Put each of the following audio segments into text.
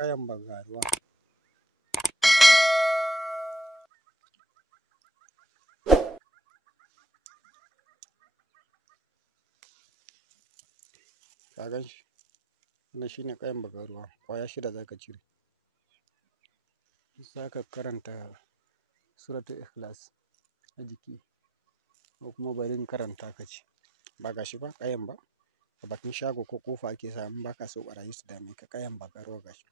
ƙayan bagaruwa. Ka gan shi? Wannan shine ƙayan bagaruwa. Ƙwaya 6 za ka cire. Za ka karanta suratul Ikhlas a jiki, ko kuma bari in karanta ka ci. Ba ga shi ba ƙayan ba, a bakin shago ko ƙofa ake sa in ba ka so ɓarayi su dame ka. ƙayan bagaruwa ga shi.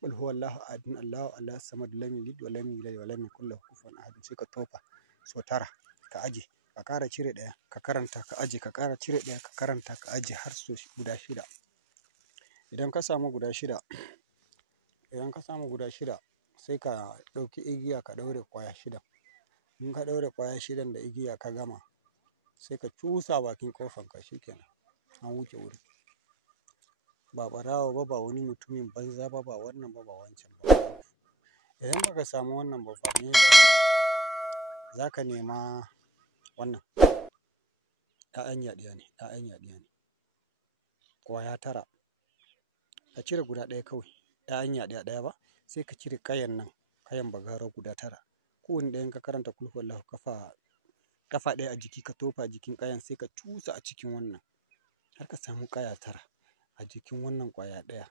Qul huwallahu ahad, Allahu samad, lam yalid wa lam yulad wa lam yakul lahu kufuwan ahad. Sai ka tofa sau 9 ka aje, ka ƙara cire ɗaya ka karanta ka aje, ka ƙara cire ɗaya ka karanta ka aje har sau guda 6. Idan ka samu guda 6, sai ka ɗauki igiya ka ɗaure ƙwaya 6. In ka ɗaure ƙwaya 6 da igiya ka gama, sai ka cusa bakin ƙofanka, shi kenan an wuce wuri. Ba ɓarawo ba, ba wani mutumin banza ba, ba wannan ba, ba wancan ba. Idan ba ka samu wannan ba fa, me za ka nema wannan? 'Ya'yan yaɗiya ne, ƙwaya 9. Ka cire guda ɗaya kawai, 'ya'yan yaɗiya ɗaya ba, sai ka cire ƙayan nan, ƙayan bagaruwa guda 9. Kowane ɗayan ka karanta qul huwallahu ƙafa ɗaya a jiki, ka tofa jikin ƙayan sai ka cusa a cikin wannan har ka samu ƙaya 9 a jikin wannan ƙwaya ɗaya.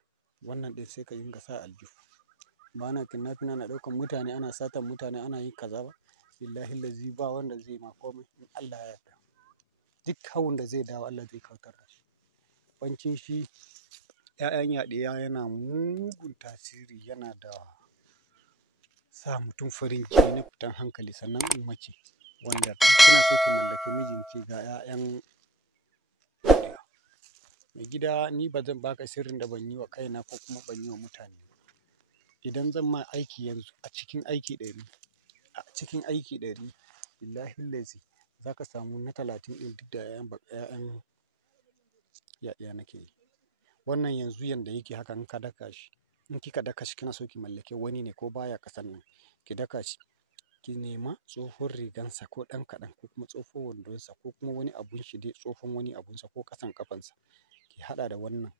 Wannan ɗin sai ka dinga sa aljihu. Ba ana kidnapping, ana ɗaukan mutane, ana satan mutane, ana yin kaza ba. Billahi lazi ba wanda zai ma komai in Allah ya yarda. Duk hawun da zai dawo Allah zai kautar da shi. Bancin shi, 'ya'yan yaɗiya yana mugun tasiri, yana da sa mutum farin jini na fitan hankali. Sannan in mace wanda kina so ki mallaki mijinki ga 'ya'yan yaɗiya. Mai gida, ni ba zan baka sirrin da ban yi wa kaina ko kuma ban yi wa mutane ba. Idan zan ma aiki yanzu a cikin aiki 100, billahi lazi za ka samu na 30 ɗin duk da 'ya'yan yaɗiya nake yi. Wannan yanzu yanda yake haka in ka daka shi, in kika daka shi kina so ki mallake wani ne ko baya ƙasan nan, ki daka shi, ki nema tsohon rigansa ko ɗan kaɗan, ko kuma tsohon wandonsa, ko kuma wani abun shi dai tsohon wani abunsa ko ƙasan ƙafansa, ki haɗa da wannan,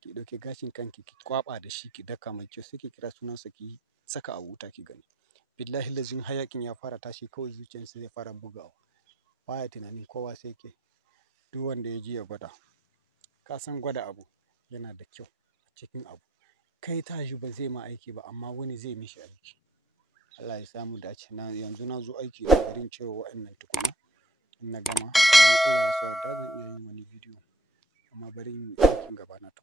ki ɗauki gashin kanki ki kwaɓa da shi, ki daka mai kyau, sai ki kira sunansa ki saka a wuta ki gani. Billahi lazi in hayaƙin ya fara tashi kawai zuciyarsa zai fara bugawa. Baya tunanin kowa sai ke. Duk wanda ya ji ya gwada. Ka san gwada abu yana da kyau a cikin abu. Kai ta yiwu ba zai ma aiki ba, amma wani zai mishi aiki. Allah ya sa mu dace. Yanzu na zo aiki ne, bari in cire waɗannan tukuna. In na gama, in Allah ya so yarda zan iya yin wani bidiyo, amma bari in yi aikin gaba na tukuna.